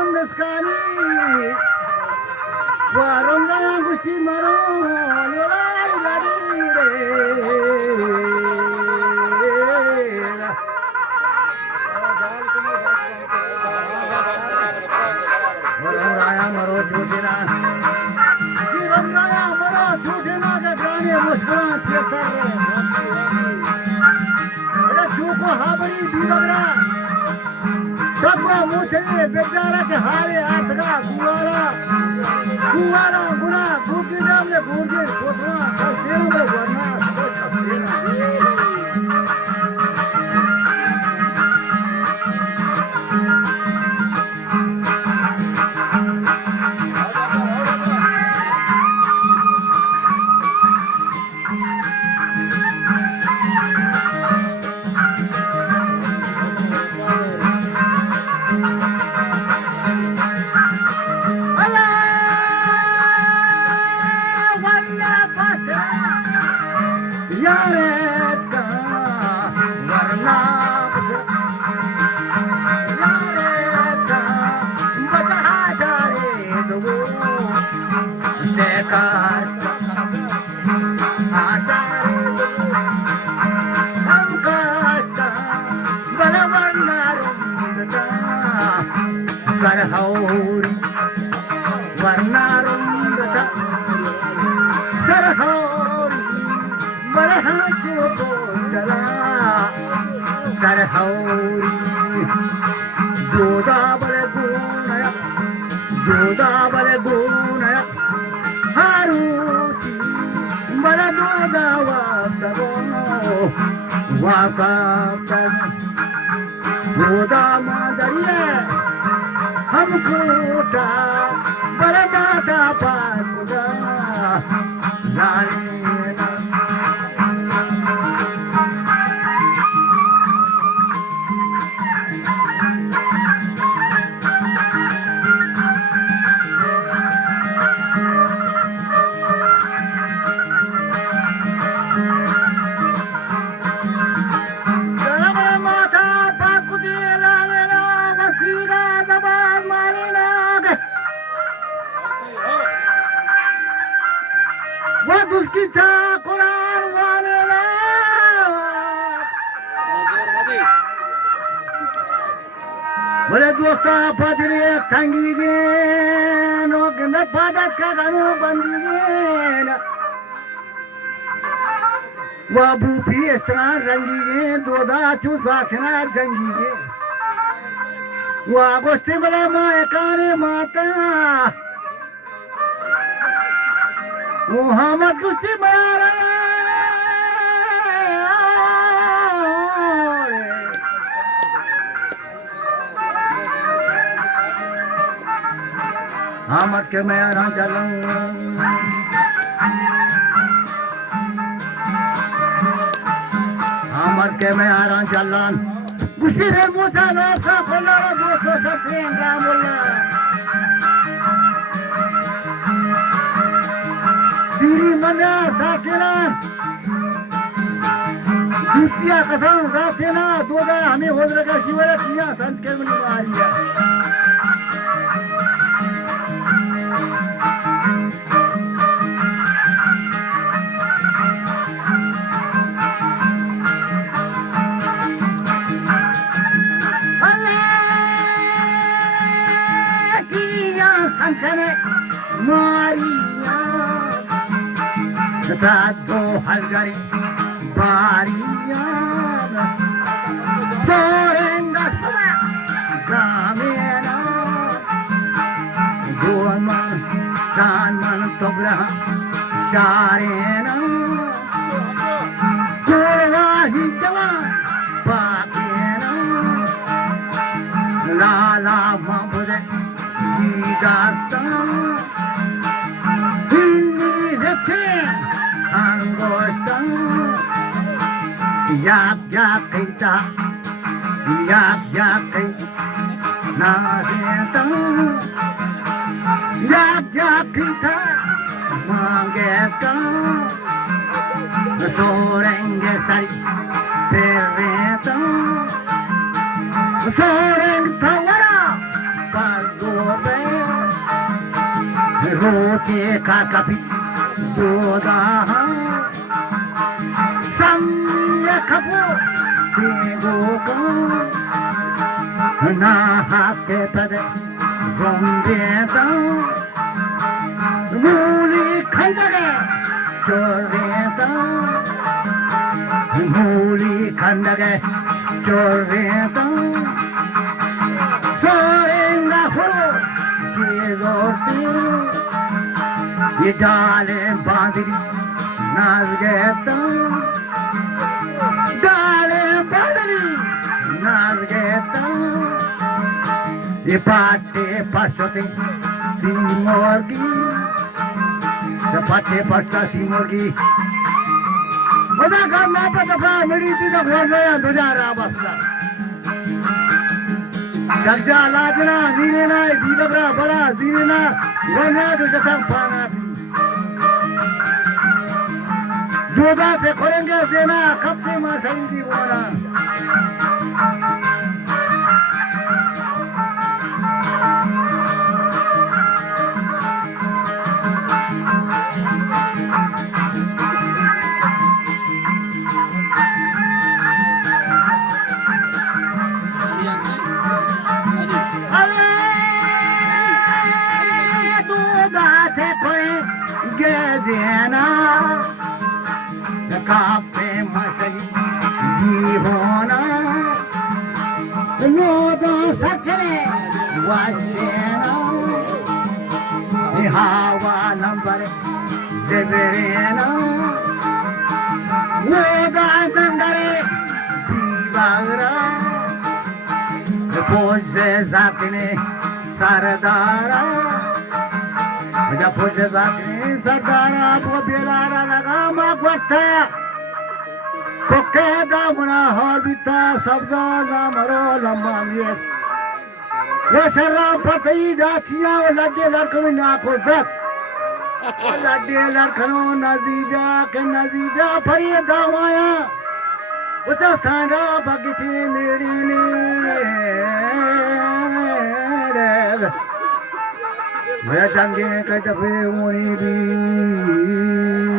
Skani, Waranga Gusti Maro, Raya Maro Chudina, Raya Maro Chudina, the Grani Muslim Theatre, Chuko Habari Bidara. Sabra Muchani, Bedara, Hari, Atra, Kuara, Guna, Bukidam, the Burgi, Kotma, Kastina, Varna, Sarhauri, Varnarum, Sarhauri, Varhachu Dala, Sarhauri, Joda Balagunaya, Joda Balagunaya, Haruchi, Balagoda Wakabono, Wakatan, Joda Madaria. Hamkuta, Baratata Pakuda, Lalina. Kita Quran wanela Bale dosta padri tangi ge no ganda padat ka ganu bandi ge wa bupi estran rangi ge doda chu sakhna jangi ge wa gosti bala ma ekane mata Muhammad Gusti Mara Ahmad ke Mara jalan Ahmad ke Mara jalan Gusti ne Musa no sa kolala dosto satren ramullah Siri mana sakiran Justia kasang zatena doda hami hodra ka shivara kiya sanskar mani mariya Allah kiya sanskar mariya Sado halgari bariyana Sorenga sama gamena Goman kanman tobra sharena Gola hijama pakena Lala mabude gigata Hindi rekhe Angostan Yak yak kita Yak yak kita Nasitang Yak yak kita Mangetang Sorenge sari Perretang Soreng tawara Pago रोचे का कभी जोदा संया खपो देगो को ना हाथे पर रोंदे दा मूली खंडगे चोरे दा मूली खंडगे चोरे दा सोरेंगा हो ये डाले बांधरी नाच गए तो डाले बांधरी नाच गए तो ये पाटे पसते सिमोगी ये पाटे पसता सिमोगी मजा करना पड़ता मेरी थी तो घर में गुजारा बसला जगजा लाजना नीना दीपकरा बड़ा दीना वरना तो जतन पाना थी जोधा से खोलेंगे देना कब से मां सही थी बोला देना काफे मसई दी होना लोदो सखरे वासेना हवा नंबर देवरेना लोदा नंगरे दीवारा पोसे जातने सरदारा मुझे पोसे जातने सरदार आपको बेलारा लगा माँ बट्टा कोके दामना हॉबिता सबदा दामरो लम्बा मियस वो सर्रा पतई जाचिया वो लड्डे लड़कनों नाको जत वो लड्डे लड़कनों नजीबा के नजीबा फरिए दामाया वो तो थाना बगीचे मेरी ने मैं जंगे कहीं तो फिर मुनी दी